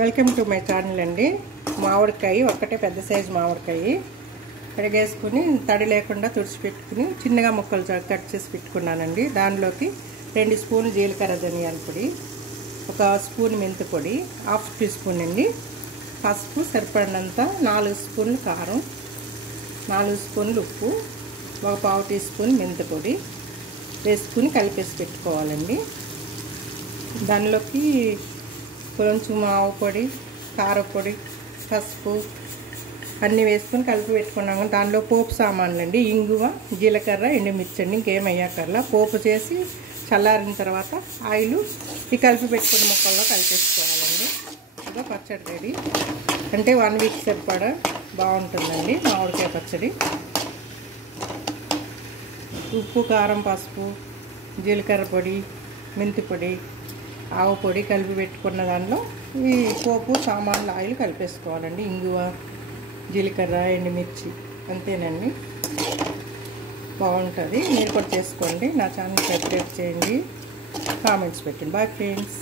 Welcome to my channel అండి. మామిడికాయ ఒక్కటే పెద్ద సైజు మామిడికాయ కడిగేసుకుని తడి లేకుండా తుడిచిపెట్టుకుని చిన్నగా ముక్కలు కట్ చేసి పెట్టుకున్నానండి. దానిలోకి 2 స్పూన్లు జీలకర్ర ధనియాల పొడి, 1 స్పూన్ మెంతి పొడి, 1/2 టీ స్పూన్ అండి పసుపు, సరిపడినంత 4 స్పూన్లు కారం, 4 స్పూన్లు ఉప్పు, 1/4 టీ స్పూన్ మెంతి పొడి వేసుకుని కలిపేసి పెట్టుకోవాలండి. దానిలోకి కొంచెం ఆవు పొడి, కారపొడి, పసుపు అన్నీ వేసుకొని కలిపి పెట్టుకున్నాము. దానిలో పోపు సామాన్లు అండి, ఇంగువ, జీలకర్ర, ఎండుమిర్చి అండి. ఇంకేం అయ్యాకర్లా పోపు చేసి చల్లారిన తర్వాత ఆయిల్ ఈ కలిపి పెట్టుకున్న ముక్కల్లో కలిపేసుకోవాలండి. ఇదో పచ్చడి రెడీ. అంటే 1 వీక్ సరిపడా బాగుంటుందండి మామిడికాయ పచ్చడి. ఉప్పు, కారం, పసుపు, జీలకర్ర పొడి, మెంతి పొడి, ఆవు పొడి కలిపి పెట్టుకున్న దానిలో ఈ పోపు సామాన్లు ఆయిల్ కలిపేసుకోవాలండి. ఇంగువ, జీలకర్ర, ఎండుమిర్చి అంతేనండి. బాగుంటుంది. మీరు కూడా చేసుకోండి. నా ఛానల్ సబ్స్క్రైబ్ చేయండి, కామెంట్స్ పెట్టండి. Bye friends.